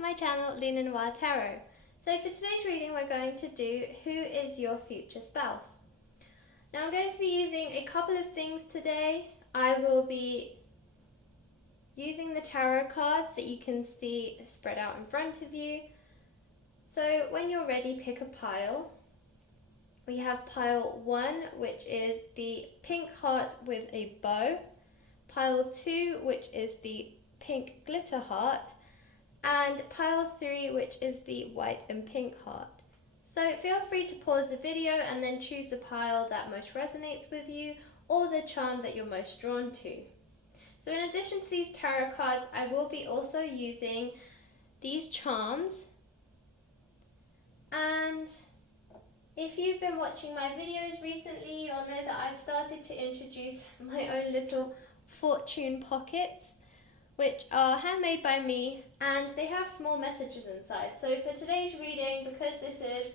to my channel, Luna Noir Tarot. So for today's reading we're going to do Who is Your Future Spouse? Now I'm going to be using a couple of things today. I will be using the tarot cards that you can see spread out in front of you. So when you're ready, pick a pile. We have pile 1, which is the pink heart with a bow. Pile 2, which is the pink glitter heart. And pile 3, which is the white and pink heart. So feel free to pause the video and then choose the pile that most resonates with you or the charm that you're most drawn to. So in addition to these tarot cards, I will be also using these charms. And if you've been watching my videos recently, you'll know that I've started to introduce my own little fortune pockets, which are handmade by me, and they have small messages inside. So for today's reading, because this is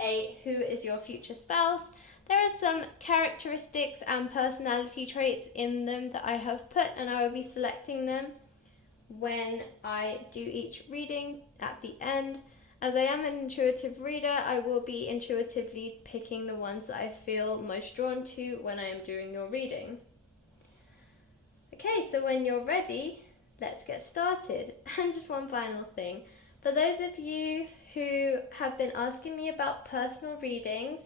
a Who is Your Future Spouse, there are some characteristics and personality traits in them that I have put, and I will be selecting them when I do each reading at the end. As I am an intuitive reader, I will be intuitively picking the ones that I feel most drawn to when I am doing your reading. Okay, so when you're ready, let's get started. And just one final thing. For those of you who have been asking me about personal readings,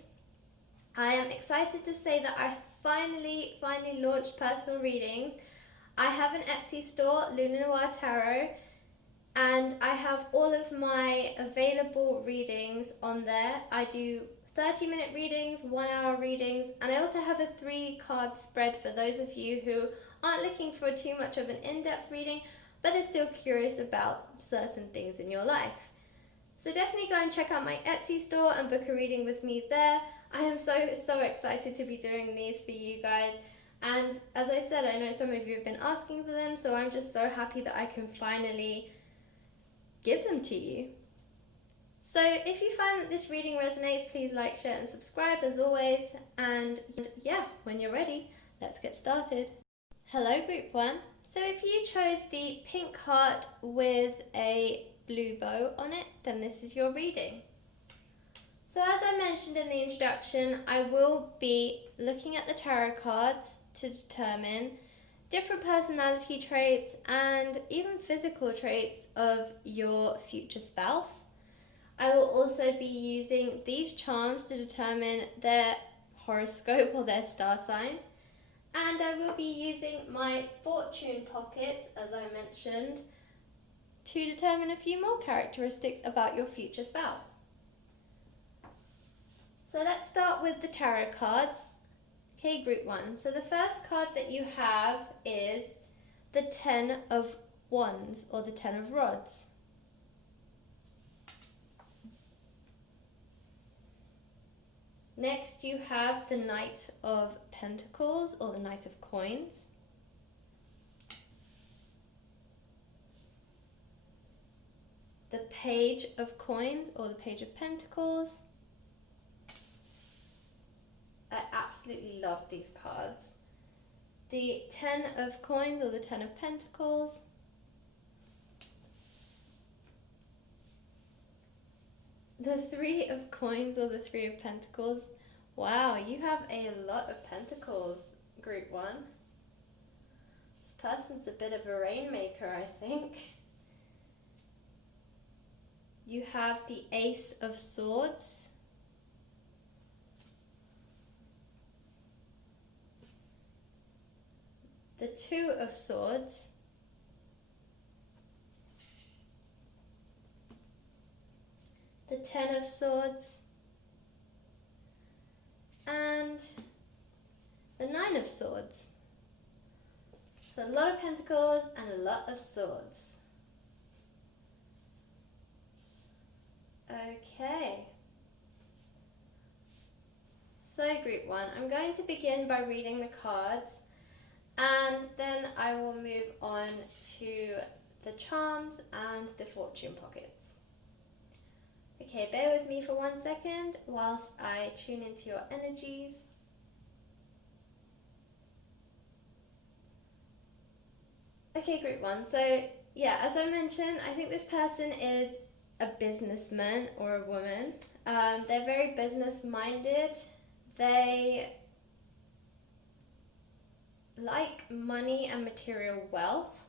I am excited to say that I finally launched personal readings. I have an Etsy store, Luna Noir Tarot, and I have all of my available readings on there. I do 30-minute readings, 1-hour readings, and I also have a 3-card spread for those of you who aren't looking for too much of an in-depth reading, but are still curious about certain things in your life. So definitely go and check out my Etsy store and book a reading with me there. I am so excited to be doing these for you guys. And as I said, I know some of you have been asking for them, so I'm just so happy that I can finally give them to you. So if you find that this reading resonates, please like, share and subscribe as always. And yeah, when you're ready, let's get started. Hello Group 1. So if you chose the pink heart with a blue bow on it, then this is your reading. So as I mentioned in the introduction, I will be looking at the tarot cards to determine different personality traits and even physical traits of your future spouse. I will also be using these charms to determine their horoscope or their star sign. And I will be using my fortune pockets, as I mentioned, to determine a few more characteristics about your future spouse. So let's start with the tarot cards. Okay, Group 1. So the first card that you have is the 10 of Wands, or the 10 of Rods. Next you have the Knight of Pentacles, or the Knight of Coins. The Page of Coins, or the Page of Pentacles. I absolutely love these cards. The 10 of Coins, or the 10 of Pentacles. The 3 of Coins, or the 3 of Pentacles. Wow, you have a lot of pentacles, Group 1. This person's a bit of a rainmaker, I think. You have the Ace of Swords. The 2 of Swords. The 10 of Swords. And the 9 of Swords. So a lot of pentacles and a lot of swords. Okay. So Group 1, I'm going to begin by reading the cards, and then I will move on to the charms and the fortune pockets. Okay, bear with me for 1 second whilst I tune into your energies. Okay, Group 1, so yeah, as I mentioned, I think this person is a businessman or a woman. They're very business minded. They like money and material wealth.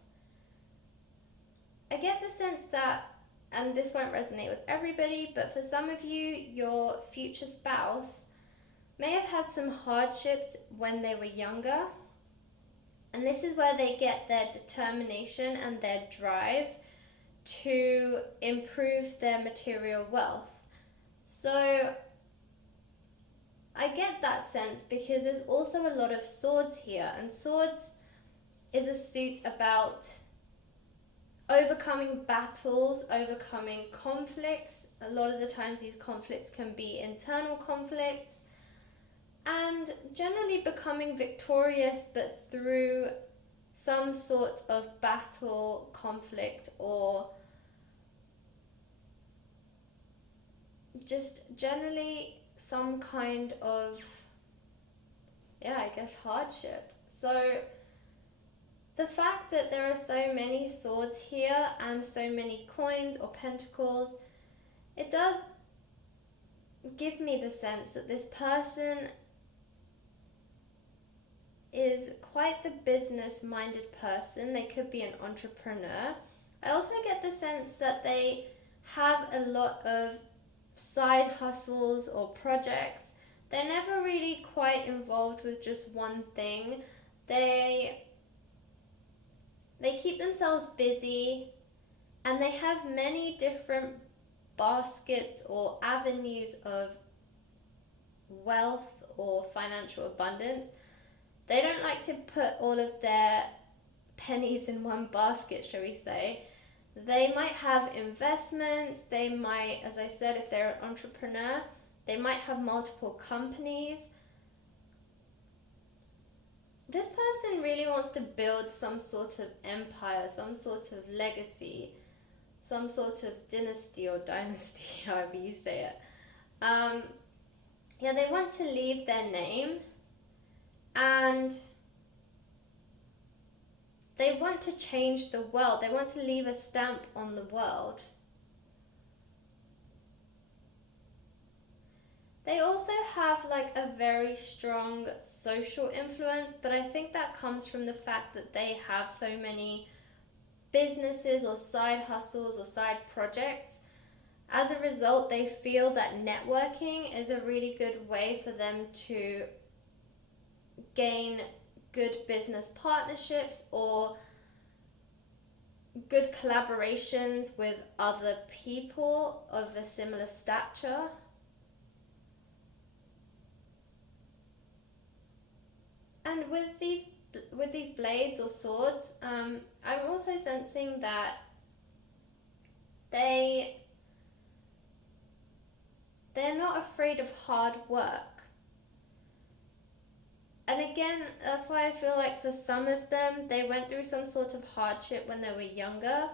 I get the sense that, and this won't resonate with everybody, but for some of you, your future spouse may have had some hardships when they were younger. And this is where they get their determination and their drive to improve their material wealth. So I get that sense because there's also a lot of swords here, and swords is a suit about overcoming battles, overcoming conflicts. A lot of the times these conflicts can be internal conflicts, and generally becoming victorious, but through some sort of battle, conflict, or just generally some kind of, hardship. So the fact that there are so many swords here and so many coins or pentacles, it does give me the sense that this person is quite the business-minded person. They could be an entrepreneur. I also get the sense that they have a lot of side hustles or projects. They're never really quite involved with just one thing. They keep themselves busy, and they have many different baskets or avenues of wealth or financial abundance. They don't like to put all of their pennies in one basket, shall we say. They might have investments. They might, as I said, if they're an entrepreneur, they might have multiple companies. This person really wants to build some sort of empire, some sort of legacy, some sort of dynasty or dynasty, however you say it. They want to leave their name, and they want to change the world. They want to leave a stamp on the world. They also have like a very strong social influence, but I think that comes from the fact that they have so many businesses or side hustles or side projects. As a result, they feel that networking is a really good way for them to gain good business partnerships or good collaborations with other people of a similar stature. And with these blades or swords, I'm also sensing that they're not afraid of hard work. And again, that's why I feel like for some of them, they went through some sort of hardship when they were younger,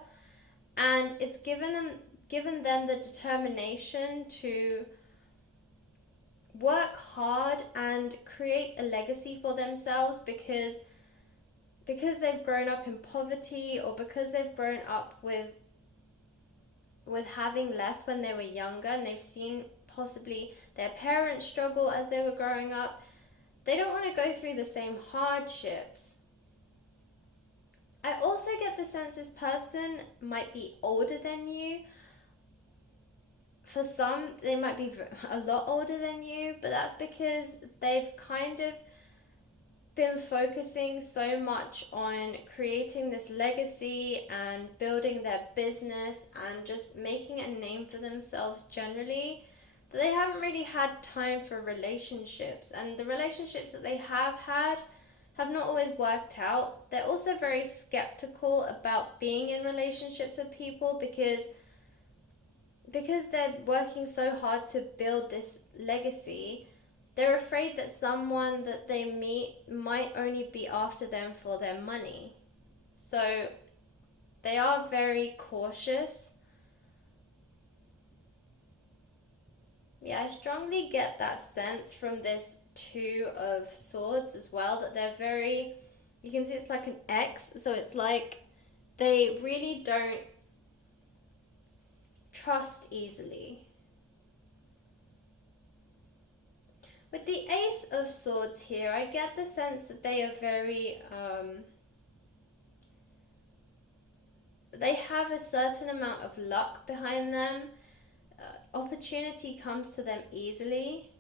and it's given them the determination to work hard and create a legacy for themselves because they've grown up in poverty, or because they've grown up with having less when they were younger, and they've seen possibly their parents struggle as they were growing up. They don't want to go through the same hardships. I also get the sense this person might be older than you. For some, they might be a lot older than you, but that's because they've kind of been focusing so much on creating this legacy and building their business and just making a name for themselves generally, that they haven't really had time for relationships. And the relationships that they have had have not always worked out. They're also very skeptical about being in relationships with people because they're working so hard to build this legacy. They're afraid that someone that they meet might only be after them for their money. So they are very cautious. Yeah, I strongly get that sense from this Two of Swords as well, that they're very, you can see it's like an X, so it's like they really don't trust easily. With the Ace of Swords here, I get the sense that they are very, they have a certain amount of luck behind them. Opportunity comes to them easily.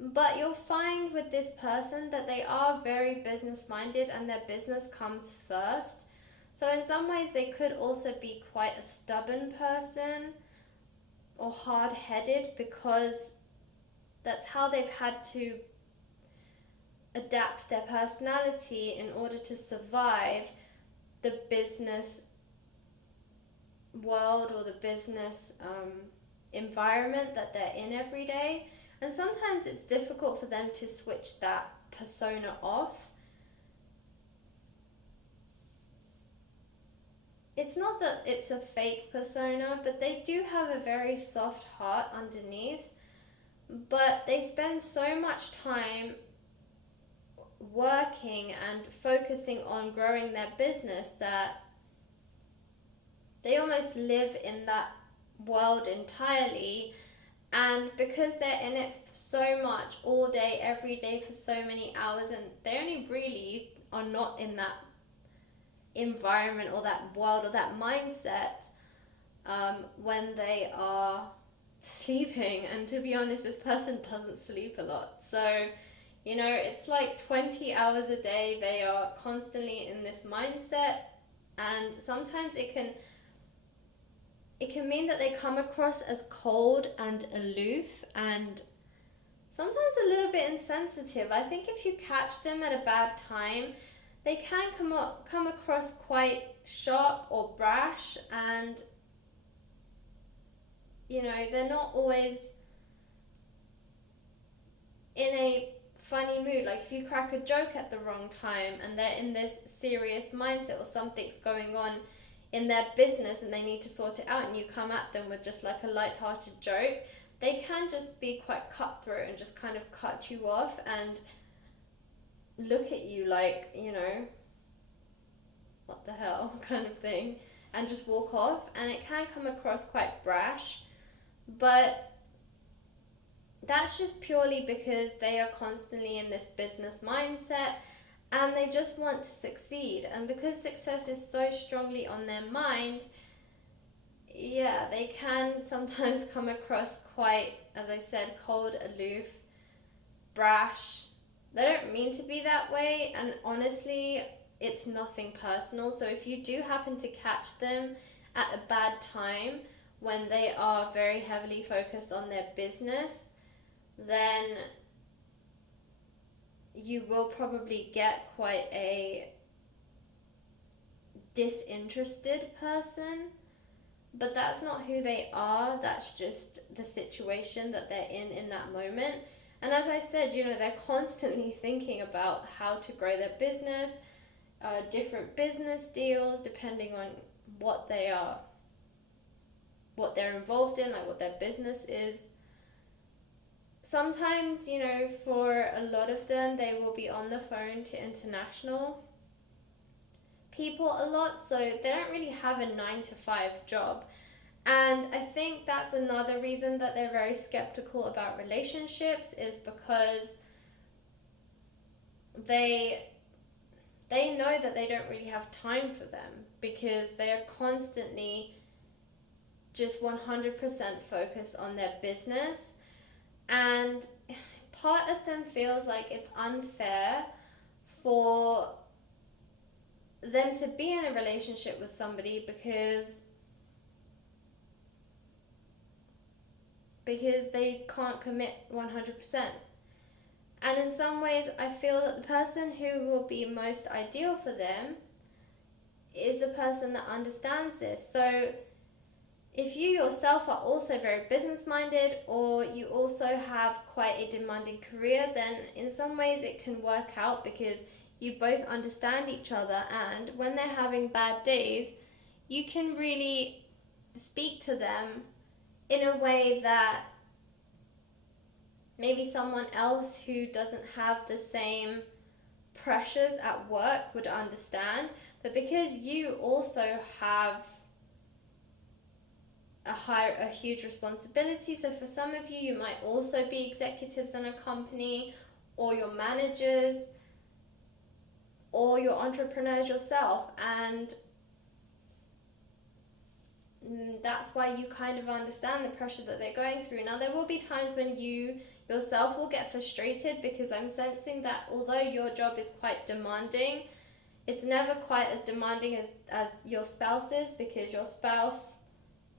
But you'll find with this person that they are very business minded and their business comes first. So in some ways they could also be quite a stubborn person or hard-headed, because that's how they've had to adapt their personality in order to survive the business world or the business environment that they're in every day. And sometimes it's difficult for them to switch that persona off. It's not that it's a fake persona, but they do have a very soft heart underneath. But they spend so much time working and focusing on growing their business that they almost live in that world entirely. And because they're in it so much all day, every day for so many hours, and they only really are not in that environment or that world or that mindset when they are sleeping. And to be honest, this person doesn't sleep a lot. So, you know, it's like 20 hours a day. They are constantly in this mindset, and sometimes it can mean that they come across as cold and aloof and sometimes a little bit insensitive. I think if you catch them at a bad time, they can come across quite sharp or brash, and you know, they're not always in a funny mood. Like if you crack a joke at the wrong time and they're in this serious mindset or something's going on in their business and they need to sort it out, and you come at them with just like a light-hearted joke, they can just be quite cutthroat and just kind of cut you off and look at you like, you know, what the hell kind of thing, and just walk off. And it can come across quite brash, but that's just purely because they are constantly in this business mindset and they just want to succeed. And because success is so strongly on their mind, yeah, they can sometimes come across quite, as I said, cold, aloof, brash. They don't mean to be that way, and honestly, it's nothing personal. So if you do happen to catch them at a bad time when they are very heavily focused on their business, then you will probably get quite a disinterested person. But that's not who they are. That's just the situation that they're in that moment. And as I said, you know, they're constantly thinking about how to grow their business, different business deals, depending on what they're involved in, like what their business is. Sometimes, you know, for a lot of them, they will be on the phone to international people a lot, so they don't really have a 9-to-5 job. And I think that's another reason that they're very skeptical about relationships, is because they know that they don't really have time for them, because they are constantly just 100% focused on their business. And part of them feels like it's unfair for them to be in a relationship with somebody because they can't commit 100%. And in some ways, I feel that the person who will be most ideal for them is the person that understands this. So if you yourself are also very business-minded, or you also have quite a demanding career, then in some ways it can work out because you both understand each other, and when they're having bad days, you can really speak to them in a way that maybe someone else who doesn't have the same pressures at work would understand, but because you also have a huge responsibility, so for some of you, you might also be executives in a company, or your managers, or your entrepreneurs yourself, and that's why you kind of understand the pressure that they're going through. Now, there will be times when you yourself will get frustrated, because I'm sensing that although your job is quite demanding, it's never quite as demanding as your spouse is, because your spouse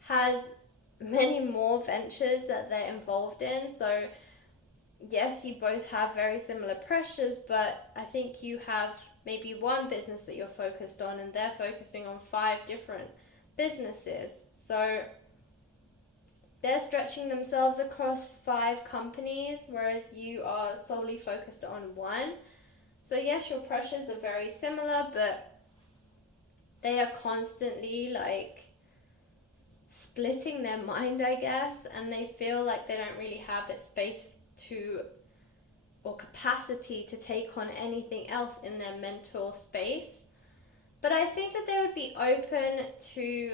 has many more ventures that they're involved in. So yes, you both have very similar pressures, but I think you have maybe one business that you're focused on, and they're focusing on 5 different businesses. So they're stretching themselves across 5 companies, whereas you are solely focused on one. So yes, your pressures are very similar, but they are constantly like splitting their mind, I guess, and they feel like they don't really have the space to or capacity to take on anything else in their mental space. But I think that they would be open to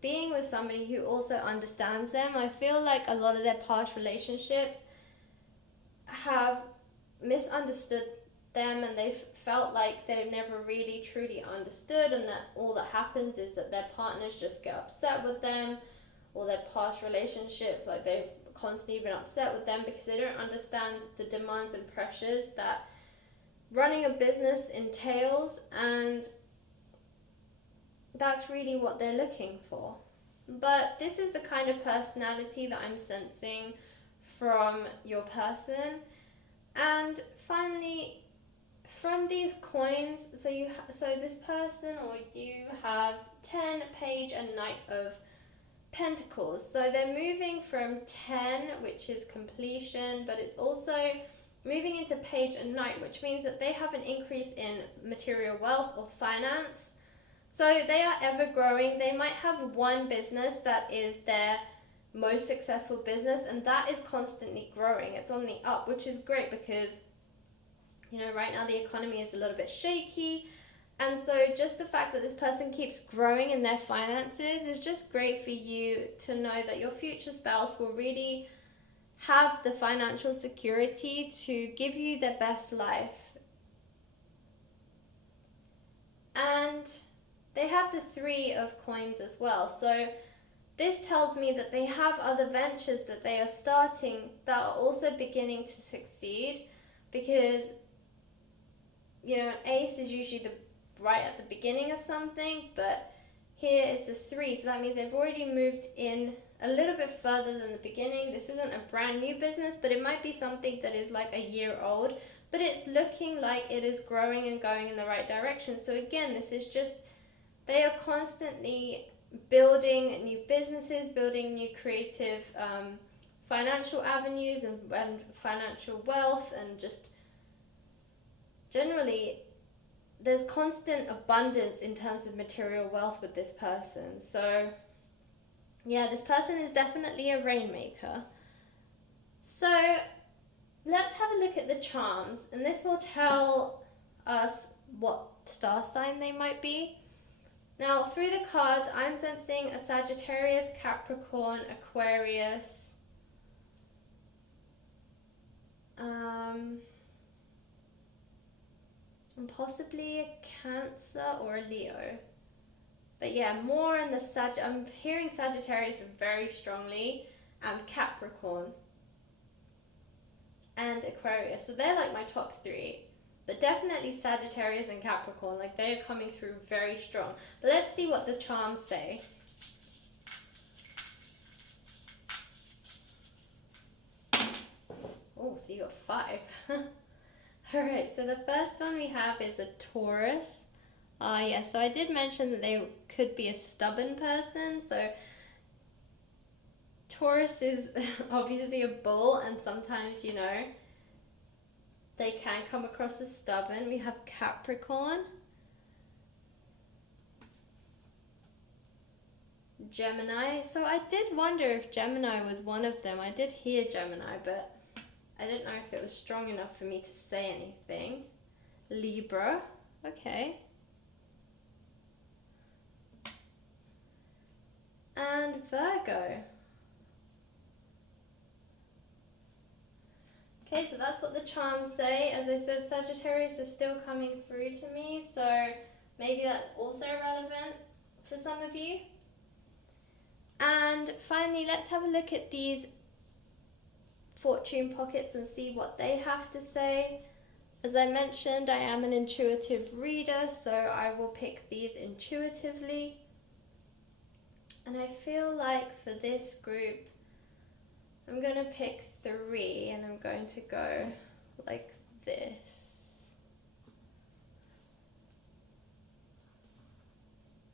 being with somebody who also understands them. I feel like a lot of their past relationships have misunderstood them, and they've felt like they've never really truly understood, and that all that happens is that their partners just get upset with them, or their past relationships, like they've constantly been upset with them because they don't understand the demands and pressures that running a business entails, and that's really what they're looking for. But this is the kind of personality that I'm sensing from your person. And finally, from these coins, so this person or you have 10, Page, and Knight of Pentacles. So they're moving from 10, which is completion, but it's also moving into Page and Knight, which means that they have an increase in material wealth or finance. So they are ever growing. They might have one business that is their most successful business, and that is constantly growing. It's on the up, which is great because, right now the economy is a little bit shaky. And so just the fact that this person keeps growing in their finances is just great for you to know that your future spouse will really have the financial security to give you their best life. And they have the 3 of coins as well. So this tells me that they have other ventures that they are starting that are also beginning to succeed, because, ace is usually right at the beginning of something, but here it's a 3, so that means they've already moved in a little bit further than the beginning. This isn't a brand new business, but it might be something that is like a year old, but it's looking like it is growing and going in the right direction. So again, this is just, they are constantly building new businesses, building new creative financial avenues and financial wealth, and just generally there's constant abundance in terms of material wealth with this person. So yeah, this person is definitely a rainmaker. So let's have a look at the charms, and this will tell us what star sign they might be. Now, through the cards, I'm sensing a Sagittarius, Capricorn, Aquarius, and possibly a Cancer or a Leo. But yeah, more in the I'm hearing Sagittarius very strongly, and Capricorn and Aquarius. So they're like my top 3. But definitely Sagittarius and Capricorn, like they are coming through very strong. But let's see what the charms say. Oh, so you got 5. Alright, so the first one we have is a Taurus. Yes, so I did mention that they could be a stubborn person. So Taurus is obviously a bull, and sometimes, they can come across as stubborn. We have Capricorn, Gemini. So I did wonder if Gemini was one of them. I did hear Gemini, but I didn't know if it was strong enough for me to say anything. Libra, okay. And Virgo. Okay, so that's what the charms say. As I said, Sagittarius is still coming through to me, so maybe that's also relevant for some of you. And finally, let's have a look at these fortune pockets and see what they have to say. As I mentioned, I am an intuitive reader, so I will pick these intuitively. And I feel like for this group, I'm going to pick 3 and I'm going to go like this.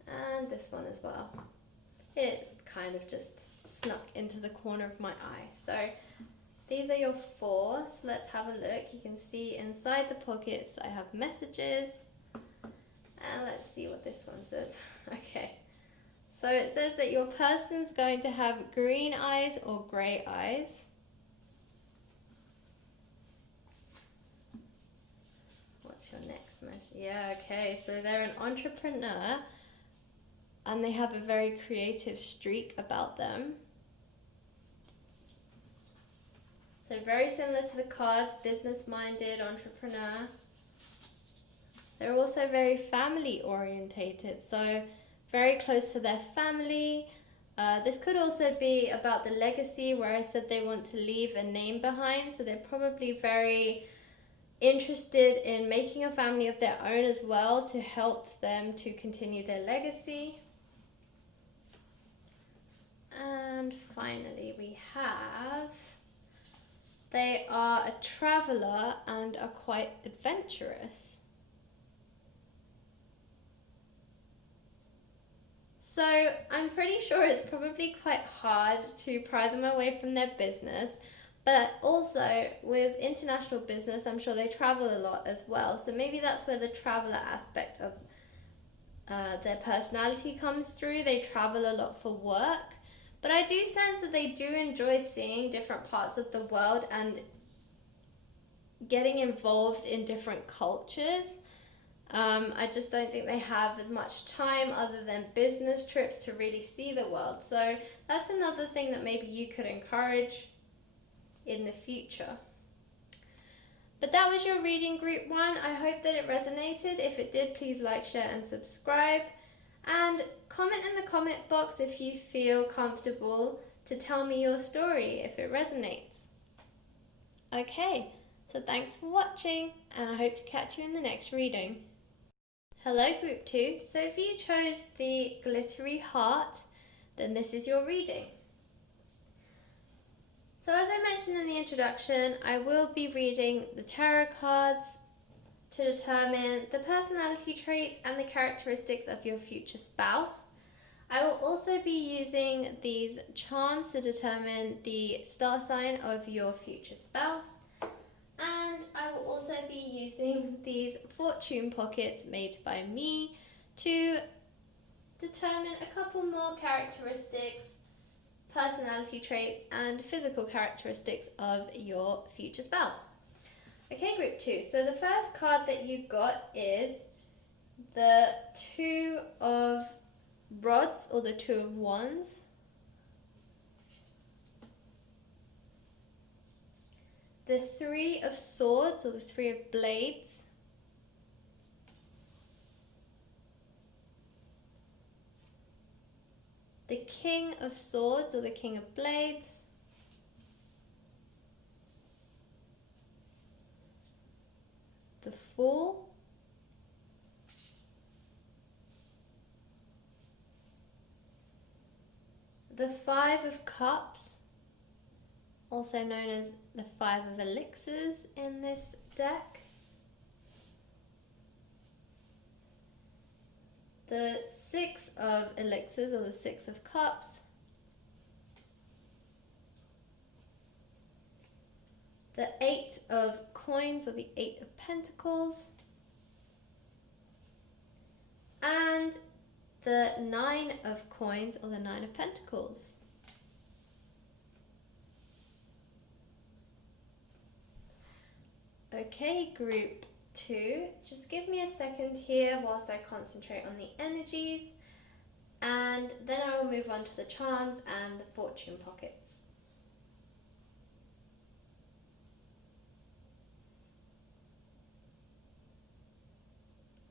And this one as well. It kind of just snuck into the corner of my eye. So these are your 4. So let's have a look. You can see inside the pockets I have messages. And let's see what this one says. Okay. So it says that your person's going to have green eyes or grey eyes. What's your next message? Yeah, okay. So they're an entrepreneur and they have a very creative streak about them. So very similar to the cards, business-minded, entrepreneur. They're also very family-orientated, so very close to their family. This could also be about the legacy, where I said they want to leave a name behind, so they're probably very interested in making a family of their own as well to help them to continue their legacy. And finally we have, they are a traveler and are quite adventurous. So I'm pretty sure it's probably quite hard to pry them away from their business, but also with international business, I'm sure they travel a lot as well. So maybe that's where the traveler aspect of their personality comes through. They travel a lot for work, but I do sense that they do enjoy seeing different parts of the world and getting involved in different cultures. I just don't think they have as much time other than business trips to really see the world. So that's another thing that maybe you could encourage in the future. But that was your reading group 1. I hope that it resonated. If it did, please like, share and subscribe. And comment in the comment box if you feel comfortable to tell me your story if it resonates. Okay, so thanks for watching and I hope to catch you in the next reading. Hello group 2, so if you chose the glittery heart, then this is your reading. So as I mentioned in the introduction, I will be reading the tarot cards to determine the personality traits and the characteristics of your future spouse. I will also be using these charms to determine the star sign of your future spouse. And I will also be using these fortune pockets made by me to determine a couple more characteristics, personality traits and physical characteristics of your future spouse. Okay, group 2. So the first card that you got is the 2 of rods or the 2 of wands. The 3 of swords or the 3 of blades. The King of Swords or the King of Blades. The Fool. The 5 of Cups, also known as the 5 of Elixirs in this deck. The 6 of Elixirs or the 6 of Cups. The 8 of Coins or the 8 of Pentacles. And the 9 of Coins or the 9 of Pentacles. Okay, group 2. Just give me a second here whilst I concentrate on the energies, and then I will move on to the charms and the fortune pockets.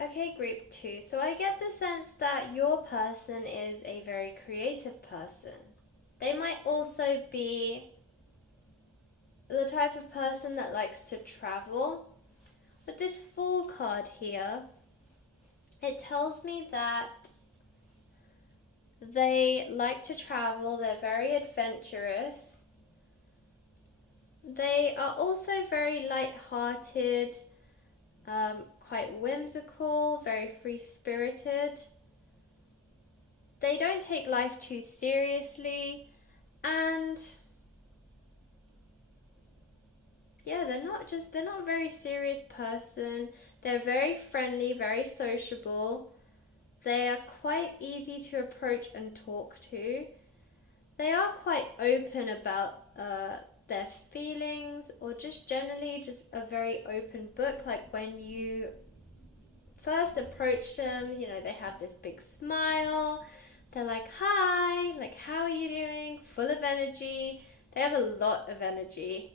Okay, group 2. So I get the sense that your person is a very creative person. They might also be the type of person that likes to travel. With this Fool card here, it tells me that they like to travel, they're very adventurous. They are also very light-hearted, quite whimsical, very free-spirited. They don't take life too seriously, and yeah, they're not a very serious person. They're very friendly, very sociable. They are quite easy to approach and talk to. They are quite open about their feelings, or just generally just a very open book. Like when you first approach them, they have this big smile. They're like, hi, like, how are you doing? Full of energy. They have a lot of energy.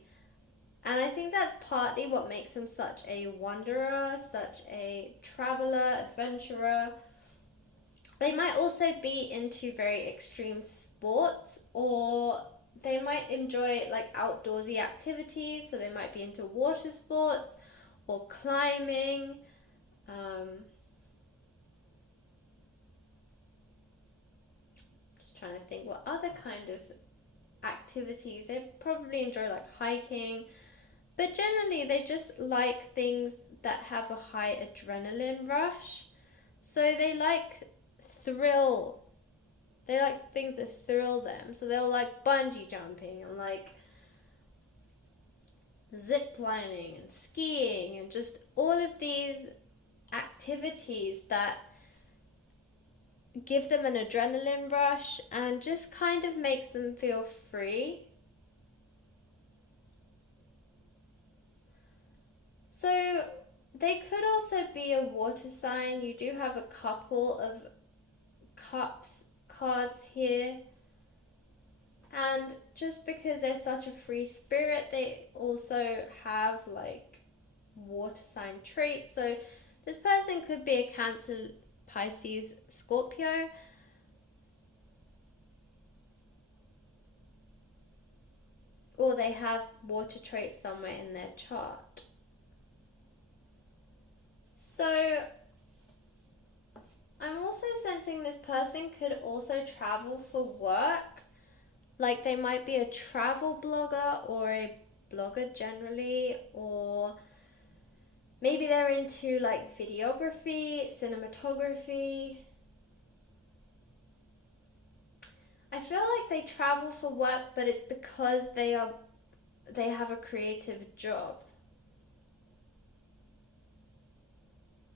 And I think that's partly what makes them such a wanderer, such a traveler, adventurer. They might also be into very extreme sports, or they might enjoy like outdoorsy activities, so they might be into water sports or climbing. Just trying to think what other kind of activities. They probably enjoy like hiking, but generally they just like things that have a high adrenaline rush. So they like thrill. They like things that thrill them. So they'll like bungee jumping and like zip lining and skiing and just all of these activities that give them an adrenaline rush and just kind of makes them feel free. So they could also be a water sign. You do have a couple of cups cards here. And just because they're such a free spirit, they also have like water sign traits. So this person could be a Cancer, Pisces, Scorpio. Or they have water traits somewhere in their chart. So I'm also sensing this person could also travel for work. Like they might be a travel blogger or a blogger generally, or maybe they're into like videography, cinematography. I feel like they travel for work, but it's because they have a creative job.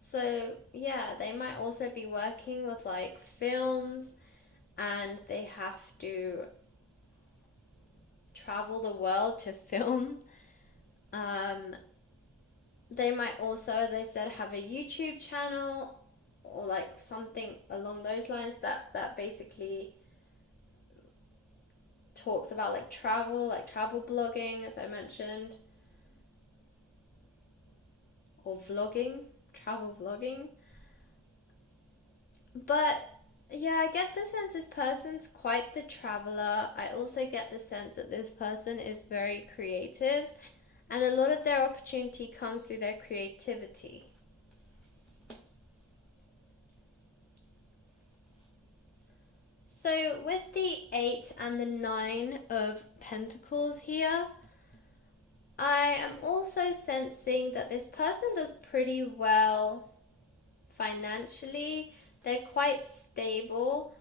So yeah, they might also be working with like films, and they have to travel the world to film. They might also, as I said, have a YouTube channel or like something along those lines that basically talks about like travel blogging, as I mentioned, or vlogging, travel vlogging. But yeah, I get the sense this person's quite the traveler. I also get the sense that this person is very creative, and a lot of their opportunity comes through their creativity. So with the 8 and the 9 of Pentacles here, I am also sensing that this person does pretty well financially. They're quite stable.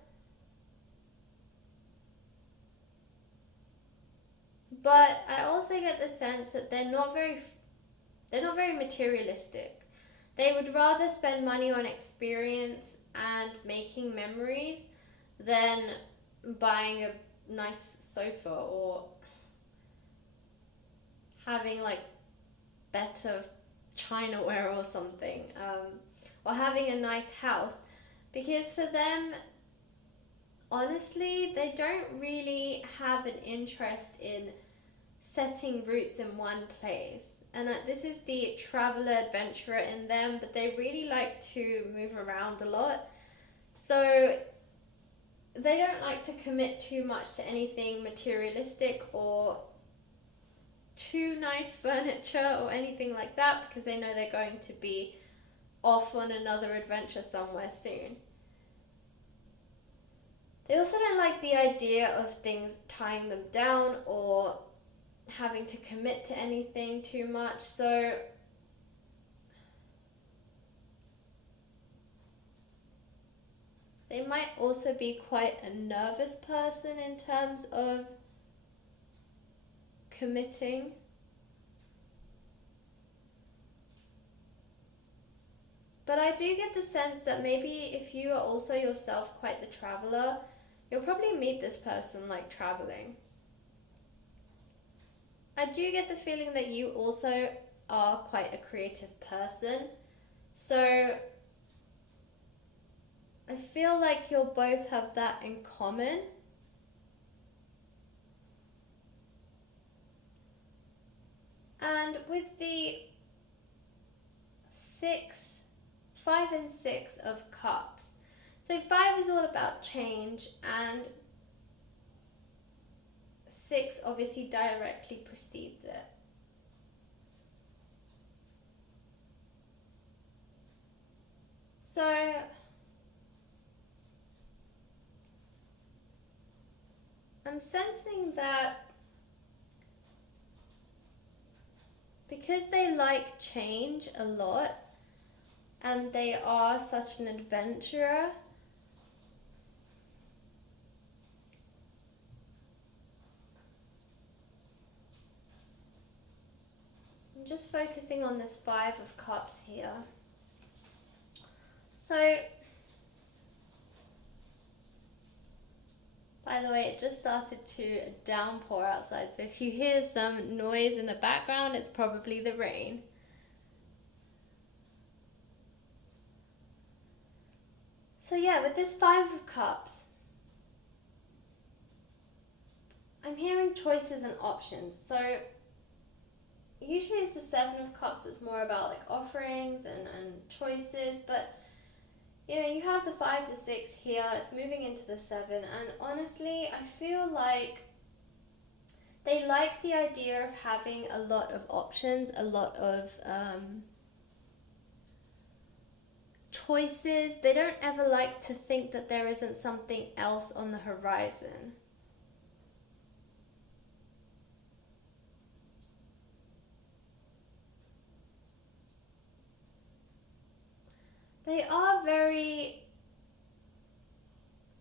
But I also get the sense that they're not very materialistic. They would rather spend money on experience and making memories than buying a nice sofa or having like better chinaware or something, or having a nice house, because for them, honestly, they don't really have an interest in setting roots in one place. And this is the traveler adventurer in them, but they really like to move around a lot. So they don't like to commit too much to anything materialistic or too nice furniture or anything like that, because they know they're going to be off on another adventure somewhere soon. They also don't like the idea of things tying them down or having to commit to anything too much. So they might also be quite a nervous person in terms of committing. But I do get the sense that maybe if you are also yourself quite the traveler, you'll probably meet this person like traveling. I do get the feeling that you also are quite a creative person. So I feel like you'll both have that in common. And with the 5 and 6 of cups. So 5 is all about change, and 6 obviously directly precedes it. So I'm sensing that because they like change a lot and they are such an adventurer, I'm just focusing on this 5 of cups here. So, by the way, it just started to downpour outside, so if you hear some noise in the background, it's probably the rain. So yeah, with this 5 of cups, I'm hearing choices and options. So usually it's the 7 of cups that's more about like offerings and choices, but you know, you have the 5, the 6 here, it's moving into the 7, and honestly, I feel like they like the idea of having a lot of options, a lot of choices. They don't ever like to think that there isn't something else on the horizon.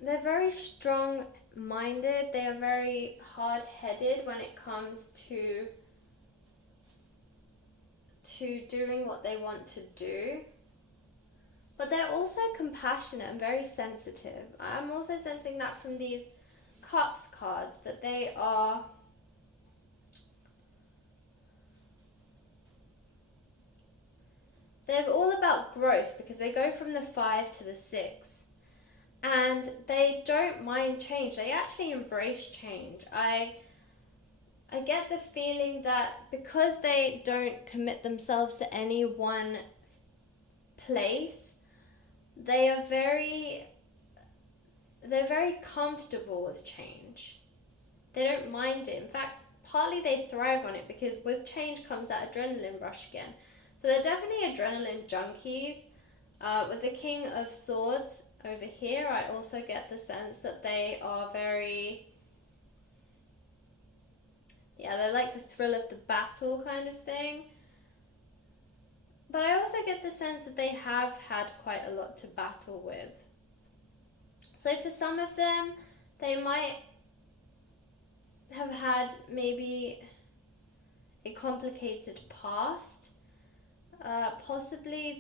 They're very strong-minded. They are very hard-headed when it comes to doing what they want to do. But they're also compassionate and very sensitive. I'm also sensing that from these cups cards, that they're all about growth, because they go from the 5 to the 6. And they don't mind change. They actually embrace change. I get the feeling that because they don't commit themselves to any one place, they're very comfortable with change. They don't mind it. In fact, partly they thrive on it, because with change comes that adrenaline rush again. So they're definitely adrenaline junkies. With the King of Swords over here, I also get the sense that they are they like the thrill of the battle kind of thing. But I also get the sense that they have had quite a lot to battle with. So for some of them, they might have had maybe a complicated past. Possibly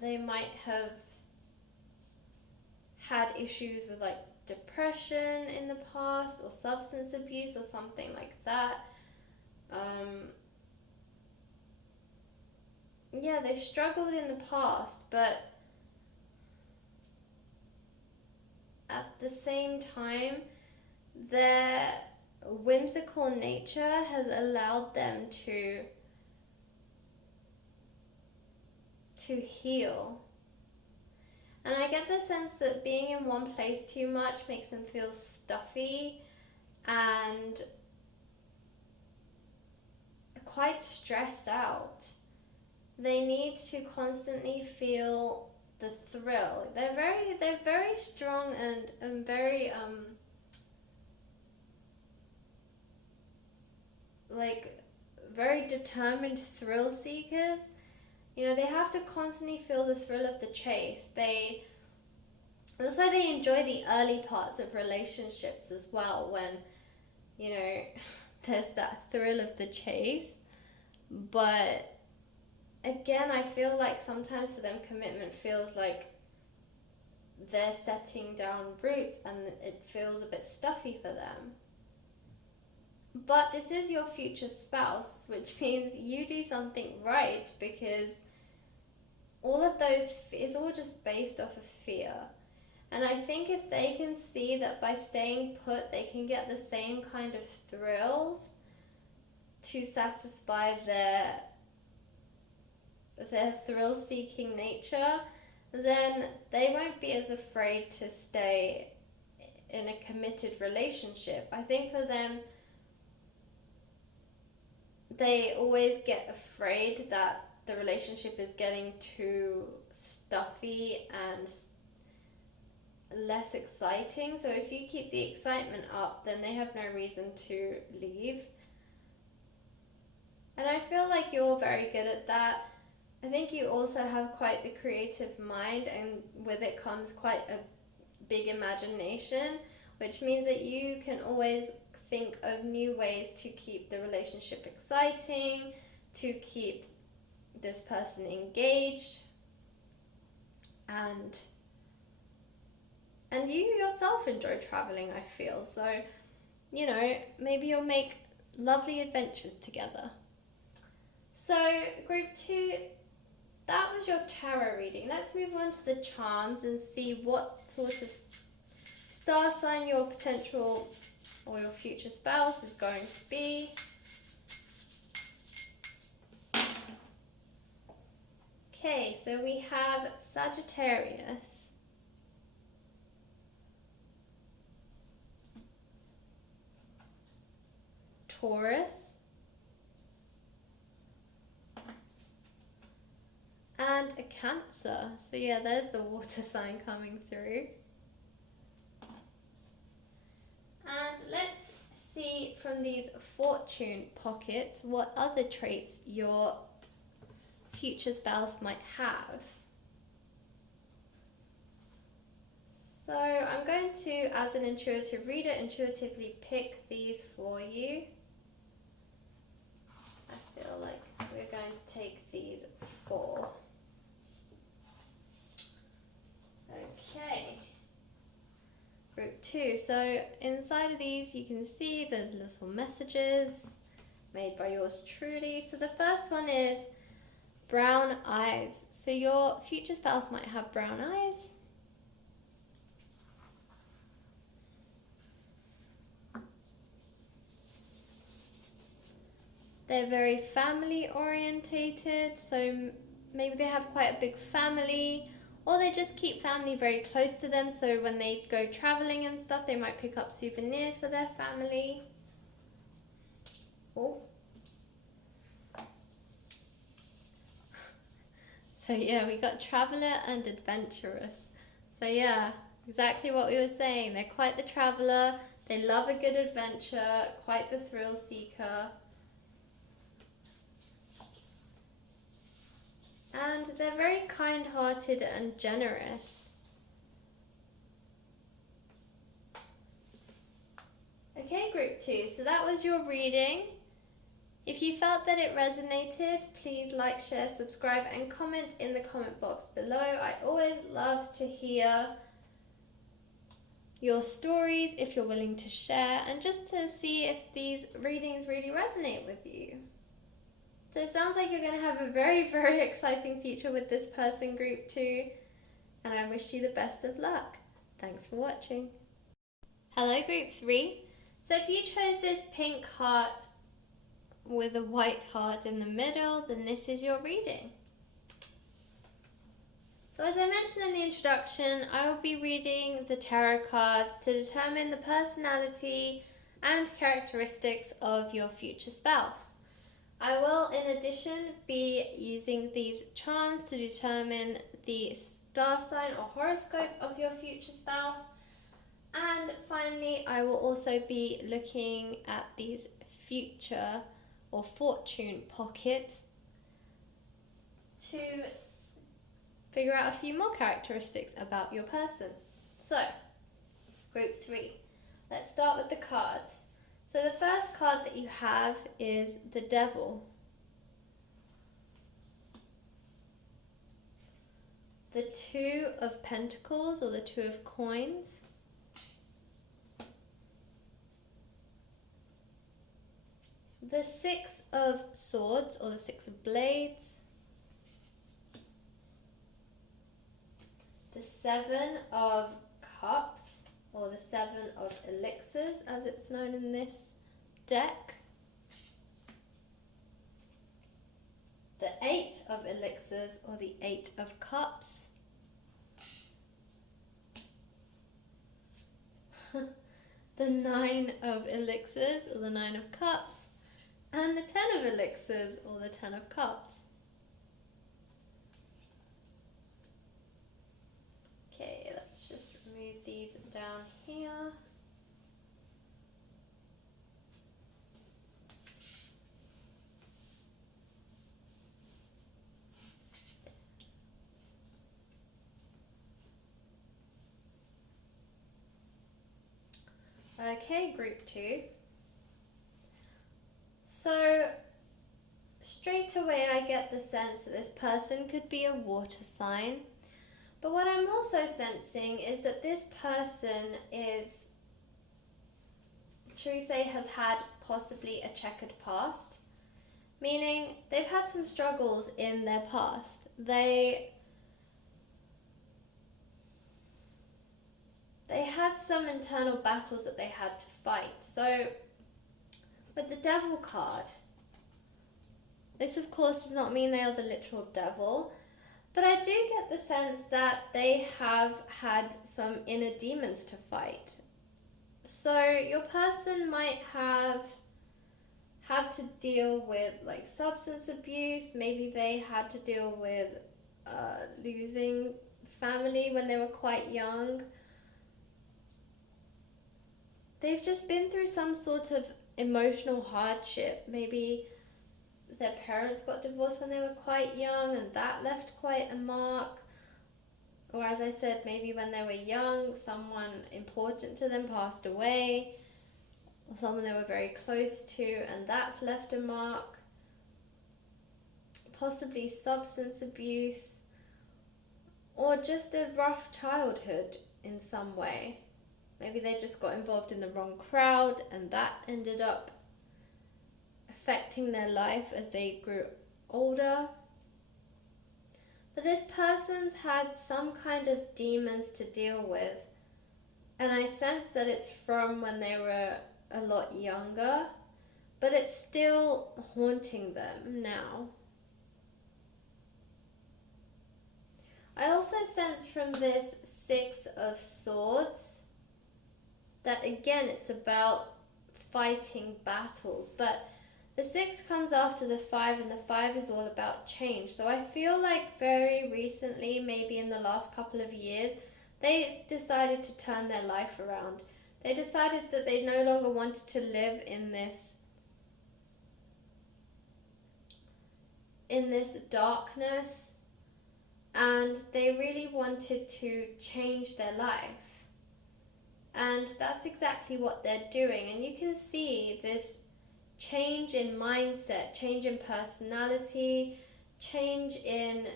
they might have had issues with like depression in the past, or substance abuse or something like that. yeah, they struggled in the past, but at the same time, their whimsical nature has allowed them to heal. And I get the sense that being in one place too much makes them feel stuffy and quite stressed out. They need to constantly feel the thrill. They're very strong and very like very determined thrill seekers. You know, they have to constantly feel the thrill of the chase. That's why they enjoy the early parts of relationships as well, when, you know, there's that thrill of the chase. But again, I feel like sometimes for them commitment feels like they're setting down roots and it feels a bit stuffy for them. But this is your future spouse, which means you do something right, because all of those is all just based off of fear. And I think if they can see that by staying put they can get the same kind of thrills to satisfy their thrill-seeking nature, then they won't be as afraid to stay in a committed relationship. I think for them, they always get afraid that the relationship is getting too stuffy and less exciting. So if you keep the excitement up, then they have no reason to leave. And I feel like you're very good at that. I think you also have quite the creative mind, and with it comes quite a big imagination, which means that you can always think of new ways to keep the relationship exciting, to keep this person engaged, and you yourself enjoy traveling, I feel. So, you know, maybe you'll make lovely adventures together. So, group 2, that was your tarot reading. Let's move on to the charms and see what sort of star sign your potential or your future spouse is going to be. Okay, so we have Sagittarius, Taurus, and a Cancer. So yeah, there's the water sign coming through. And let's see from these fortune pockets what other traits your future spouse might have. So I'm going to, as an intuitive reader, intuitively pick these for you. I feel like we're going to take these 4. Okay. Group 2. So inside of these you can see there's little messages made by yours truly. So the first one is brown eyes. So your future spouse might have brown eyes. They're very family orientated, so maybe they have quite a big family, or they just keep family very close to them, so when they go traveling and stuff, they might pick up souvenirs for their family. Oh. So yeah, we got traveler and adventurous. So yeah, exactly what we were saying. They're quite the traveler, they love a good adventure, quite the thrill seeker. And they're very kind-hearted and generous. Okay, group 2, so that was your reading. If you felt that it resonated, please like, share, subscribe, and comment in the comment box below. I always love to hear your stories if you're willing to share, and just to see if these readings really resonate with you. So it sounds like you're going to have a very, very exciting future with this person group too, and I wish you the best of luck. Thanks for watching. Hello group 3. So if you chose this pink heart with a white heart in the middle, then this is your reading. So as I mentioned in the introduction, I will be reading the tarot cards to determine the personality and characteristics of your future spouse. I will, in addition, be using these charms to determine the star sign or horoscope of your future spouse. And finally, I will also be looking at these future or fortune pockets to figure out a few more characteristics about your person. So, group 3. Let's start with the cards. So the first card that you have is the Devil. The 2 of Pentacles or the 2 of Coins. The 6 of Swords or the 6 of Blades. The 7 of Cups or the 7 of Elixirs as it's known in this deck. The 8 of Elixirs or the 8 of Cups. The 9 of Elixirs or the 9 of Cups. And the 10 of Elixirs or the 10 of Cups. Okay, let's just move these down here. Okay, group 2. So, straight away I get the sense that this person could be a water sign. But what I'm also sensing is that this person is, should we say, has had possibly a checkered past. Meaning they've had some struggles in their past. They had some internal battles that they had to fight. So with the Devil card, this of course does not mean they are the literal devil, but I do get the sense that they have had some inner demons to fight. So your person might have had to deal with like substance abuse. Maybe they had to deal with losing family when they were quite young. They've just been through some sort of emotional hardship. Maybe their parents got divorced when they were quite young and that left quite a mark. Or as I said, maybe when they were young, someone important to them passed away, or someone they were very close to, and that's left a mark. Possibly substance abuse, or just a rough childhood in some way. Maybe they just got involved in the wrong crowd and that ended up affecting their life as they grew older. But this person's had some kind of demons to deal with, and I sense that it's from when they were a lot younger, but it's still haunting them now. I also sense from this 6 of Swords that again it's about fighting battles, but the 6 comes after the 5 and the 5 is all about change. So I feel like very recently, maybe in the last couple of years, they decided to turn their life around. They decided that they no longer wanted to live in this darkness, and they really wanted to change their life. And that's exactly what they're doing. And you can see this change in mindset, change in personality, change in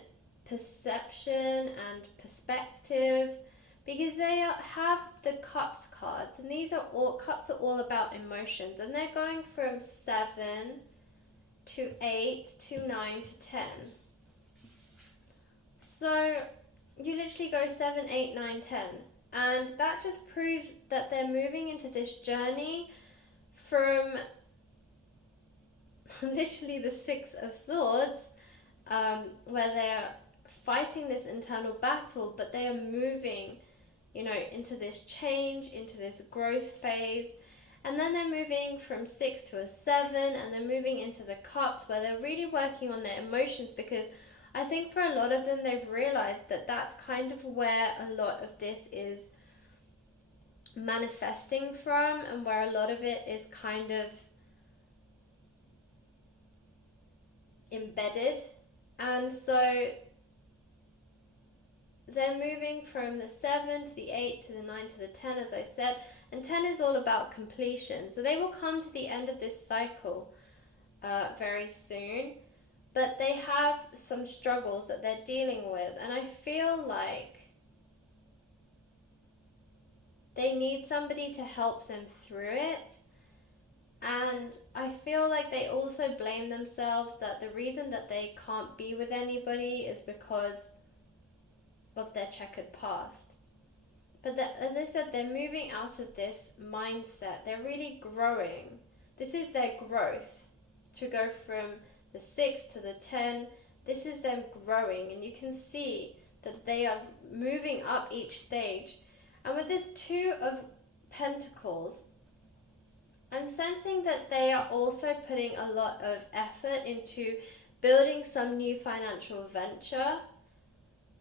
perception and perspective, because have the cups cards, and these are all cups are all about emotions, and they're going from 7 to 8 to 9 to 10. So you literally go 7, 8, 9, 10, and that just proves that they're moving into this journey from literally the 6 of Swords, where they're fighting this internal battle, but they are moving, into this change, into this growth phase. And then they're moving from 6 to a 7, and they're moving into the cups, where they're really working on their emotions, because I think for a lot of them, they've realized that that's kind of where a lot of this is manifesting from, and where a lot of it is kind of embedded. And so they're moving from the 7 to the 8 to the 9 to the 10, as I said, and 10 is all about completion. So they will come to the end of this cycle very soon, but they have some struggles that they're dealing with, and I feel like they need somebody to help them through it. And I feel like they also blame themselves that the reason that they can't be with anybody is because of their checkered past. But as I said, they're moving out of this mindset. They're really growing. This is their growth, to go from the 6 to the 10. This is them growing, and you can see that they are moving up each stage. And with this 2 of Pentacles, I'm sensing that they are also putting a lot of effort into building some new financial venture.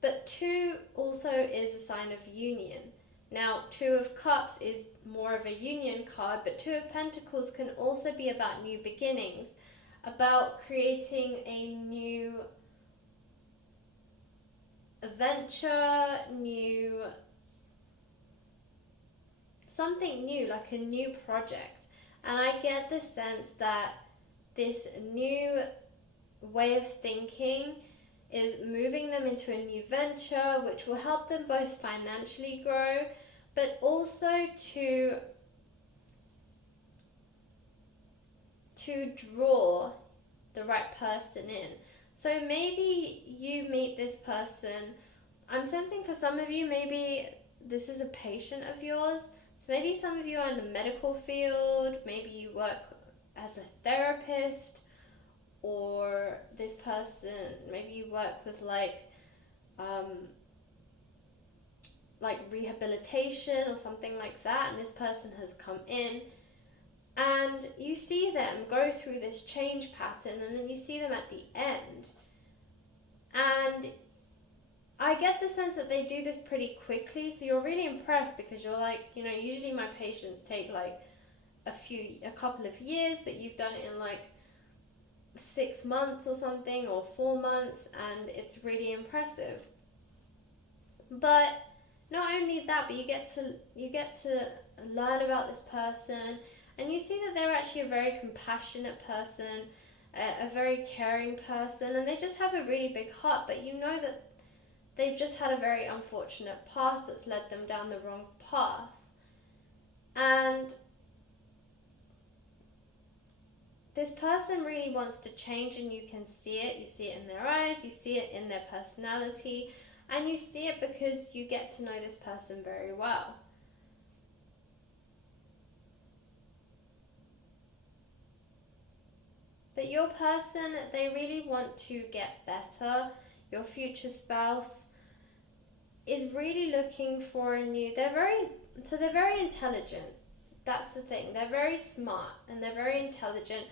But 2 also is a sign of union. Now, 2 of Cups is more of a union card, but 2 of Pentacles can also be about new beginnings, about creating a new venture, something new, like a new project. And I get the sense that this new way of thinking is moving them into a new venture, which will help them both financially grow, but also to draw the right person in. So maybe you meet this person. I'm sensing for some of you, maybe this is a patient of yours. So maybe some of you are in the medical field, maybe you work as a therapist, or this person, maybe you work with like rehabilitation or something like that, and this person has come in, and you see them go through this change pattern, and then you see them at the end, and I get the sense that they do this pretty quickly, so you're really impressed, because you're like, usually my patients take like a couple of years, but you've done it in like 6 months or something, or 4 months, and it's really impressive. But not only that, but you get to learn about this person, and you see that they're actually a very compassionate person, a very caring person, and they just have a really big heart, but you know that they've just had a very unfortunate past that's led them down the wrong path. And this person really wants to change, and you can see it. You see it in their eyes, you see it in their personality, and you see it because you get to know this person very well. But your person, they really want to get better. Your future spouse is really looking for a new, they're very intelligent. That's the thing. They're very smart, and they're very intelligent.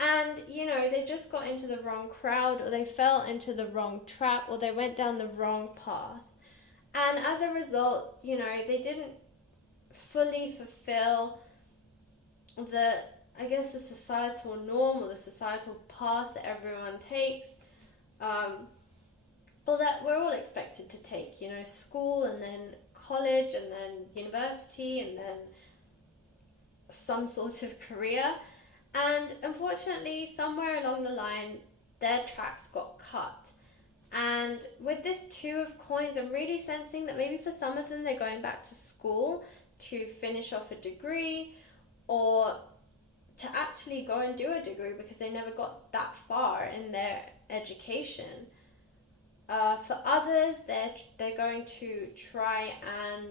And, they just got into the wrong crowd, or they fell into the wrong trap, or they went down the wrong path. And as a result, they didn't fully fulfill the societal norm, or the societal path that everyone takes. Well, that we're all expected to take, school, and then college, and then university, and then some sort of career. And unfortunately, somewhere along the line, their tracks got cut. And with this Two of Coins, I'm really sensing that maybe for some of them they're going back to school to finish off a degree, or to actually go and do a degree because they never got that far in their education. For others, they're going to try and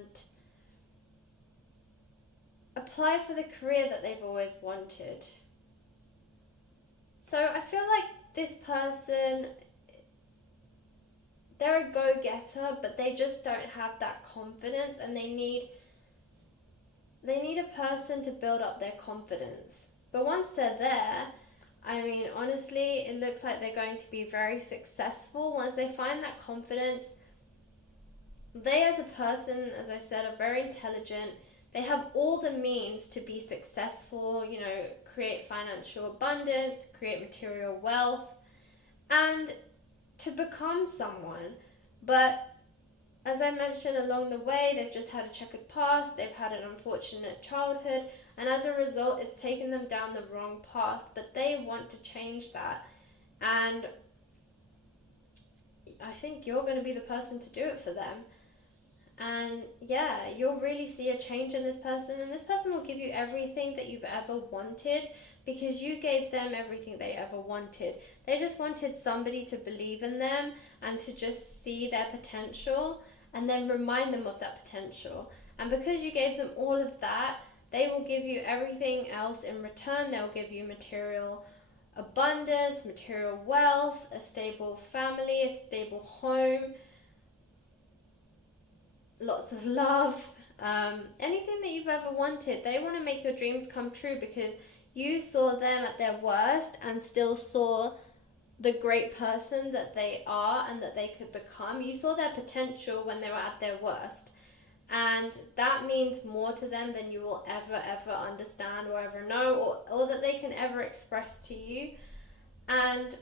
apply for the career that they've always wanted. So I feel like this person, they're a go-getter, but they just don't have that confidence, and they need a person to build up their confidence. But once they're there, I mean, honestly, it looks like they're going to be very successful. Once they find that confidence, they as a person, as I said, are very intelligent. They have all the means to be successful, create financial abundance, create material wealth, and to become someone. But as I mentioned, along the way, they've just had a checkered past, they've had an unfortunate childhood, and as a result, it's taken them down the wrong path. But they want to change that. And I think you're going to be the person to do it for them. And yeah, you'll really see a change in this person, and this person will give you everything that you've ever wanted, because you gave them everything they ever wanted. They just wanted somebody to believe in them and to just see their potential and then remind them of that potential. And because you gave them all of that, they will give you everything else in return. They'll give you material abundance, material wealth, a stable family, a stable home, lots of love, anything that you've ever wanted. They want to make your dreams come true because you saw them at their worst and still saw the great person that they are and that they could become. You saw their potential when they were at their worst. And that means more to them than you will ever understand or ever know, or that they can ever express to you. And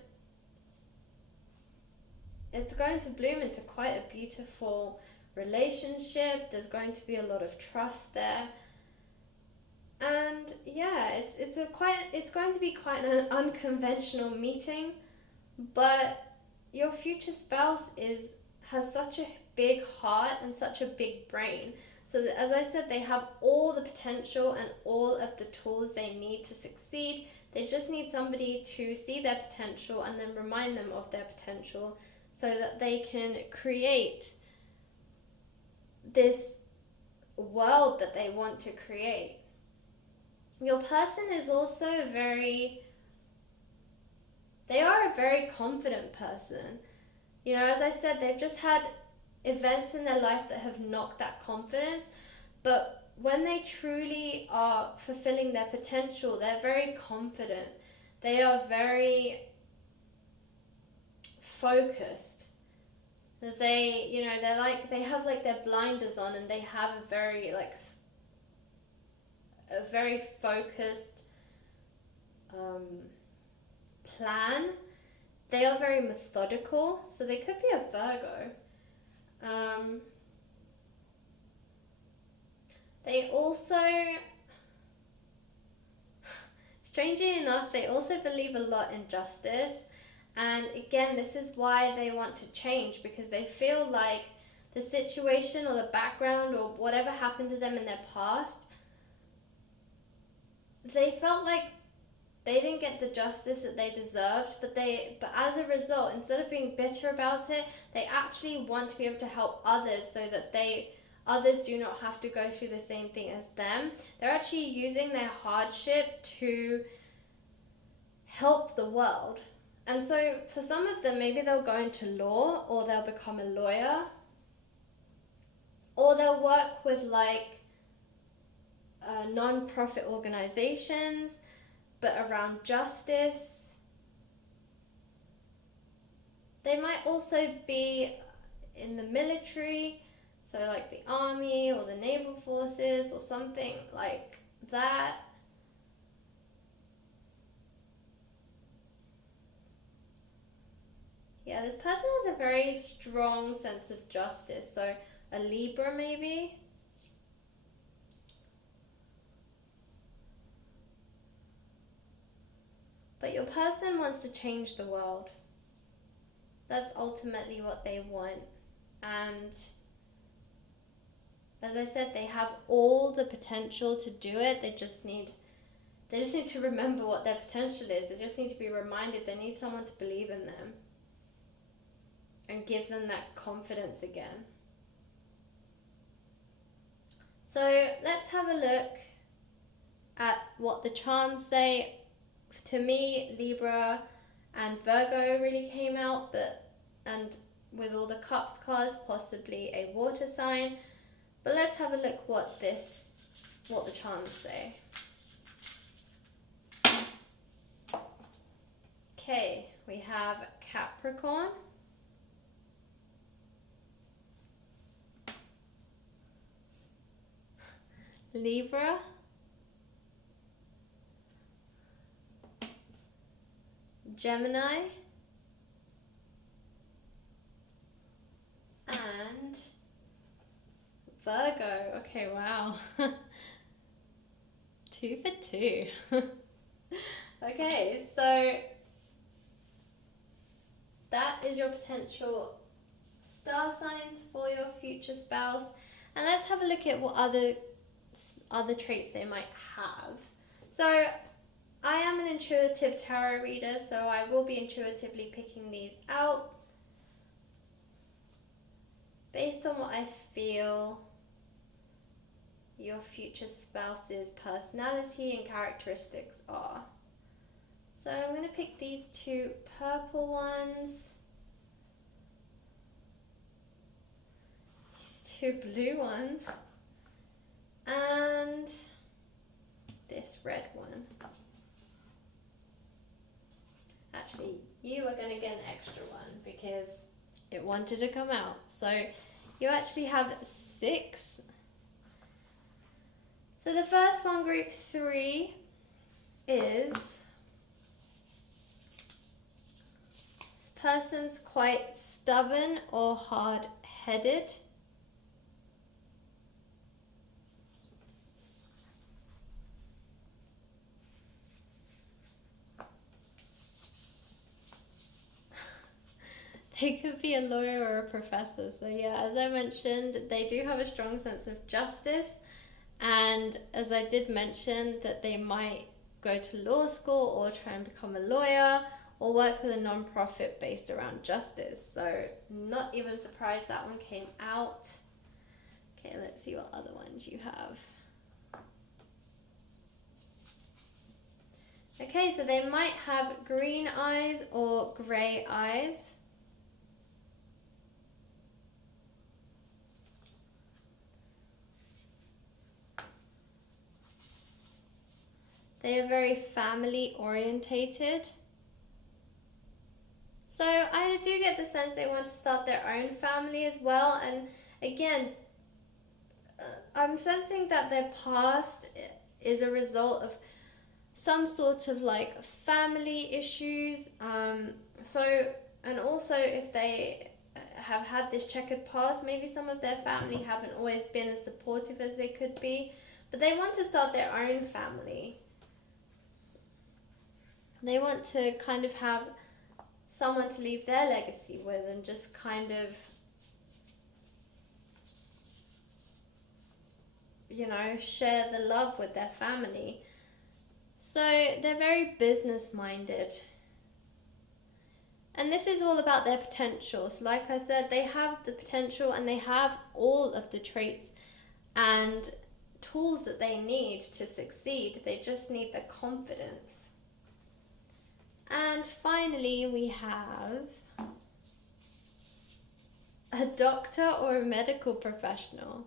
it's going to bloom into quite a beautiful relationship. There's going to be a lot of trust there. And yeah, it's going to be quite an unconventional meeting, but your future spouse has such a big heart and such a big brain. So that, as I said, they have all the potential and all of the tools they need to succeed. They just need somebody to see their potential and then remind them of their potential so that they can create this world that they want to create. Your person is also they are a very confident person. As I said, they've just had events in their life that have knocked that confidence, but when they truly are fulfilling their potential, they're very confident. They are very focused. They have their blinders on, and they have a very focused plan. They are very methodical, so they could be a Virgo. They also, strangely enough, they also believe a lot in justice. And again, this is why they want to change, because they feel like the situation or the background or whatever happened to them in their past, they felt like they didn't get the justice that they deserved, but as a result, instead of being bitter about it, they actually want to be able to help others so that others do not have to go through the same thing as them. They're actually using their hardship to help the world. And so for some of them, maybe they'll go into law, or they'll become a lawyer, or they'll work with non-profit organizations, but around justice. They might also be in the military, so the army or the naval forces or something like that. Yeah, this person has a very strong sense of justice, so a Libra maybe. But your person wants to change the world. That's ultimately what they want. And as I said, they have all the potential to do it. They just need to remember what their potential is. They just need to be reminded. They need someone to believe in them and give them that confidence again. So let's have a look at what the charms say. To me, Libra and Virgo really came out, and with all the cups cards, possibly a water sign. But let's have a look what the charms say. Okay, we have Capricorn, Libra, Gemini, and Virgo. Okay, wow. 2 for 2. Okay, so that is your potential star signs for your future spouse. And let's have a look at what other traits they might have. So I am an intuitive tarot reader, so I will be intuitively picking these out based on what I feel your future spouse's personality and characteristics are. So I'm going to pick these 2 purple ones, these 2 blue ones, and this red one. Actually, you are going to get an extra one because it wanted to come out. So you actually have 6. So the first one, group 3, is this person's quite stubborn or hard-headed. They could be a lawyer or a professor. So yeah, as I mentioned, they do have a strong sense of justice. And as I did mention, that they might go to law school or try and become a lawyer or work with a non-profit based around justice. So not even surprised that one came out. Okay, let's see what other ones you have. Okay, so they might have green eyes or grey eyes. They are very family orientated. So I do get the sense they want to start their own family as well. And again, I'm sensing that their past is a result of some sort of like family issues. And also if they have had this checkered past, maybe some of their family haven't always been as supportive as they could be. But they want to start their own family. They want to kind of have someone to leave their legacy with and just kind of, share the love with their family. So they're very business-minded. And this is all about their potential. So like I said, they have the potential and they have all of the traits and tools that they need to succeed. They just need the confidence. And finally, we have a doctor or a medical professional.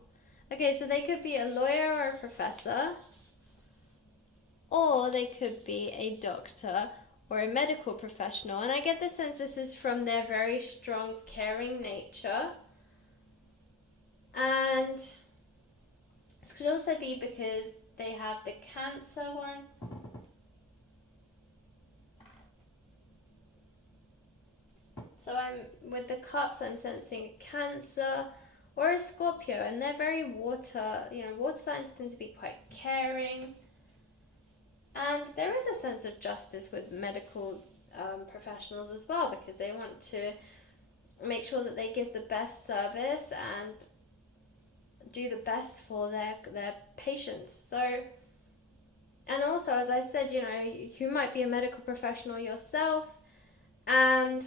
Okay, so they could be a lawyer or a professor, or they could be a doctor or a medical professional. And I get the sense this is from their very strong, caring nature. And this could also be because they have the Cancer one. So with the cups, I'm sensing a Cancer or a Scorpio, and they're very water. Water signs tend to be quite caring, and there is a sense of justice with medical professionals as well, because they want to make sure that they give the best service and do the best for their patients. So, and also, as I said, you know, you might be a medical professional yourself, and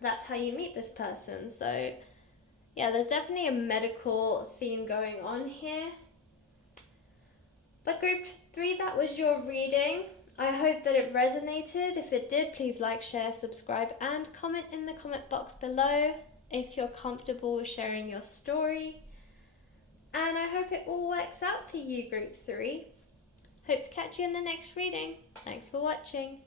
that's how you meet this person. So yeah, there's definitely a medical theme going on here. But group 3, that was your reading. I hope that it resonated. If it did, please like, share, subscribe, and comment in the comment box below if you're comfortable with sharing your story. And I hope it all works out for you, group 3. Hope to catch you in the next reading. Thanks for watching.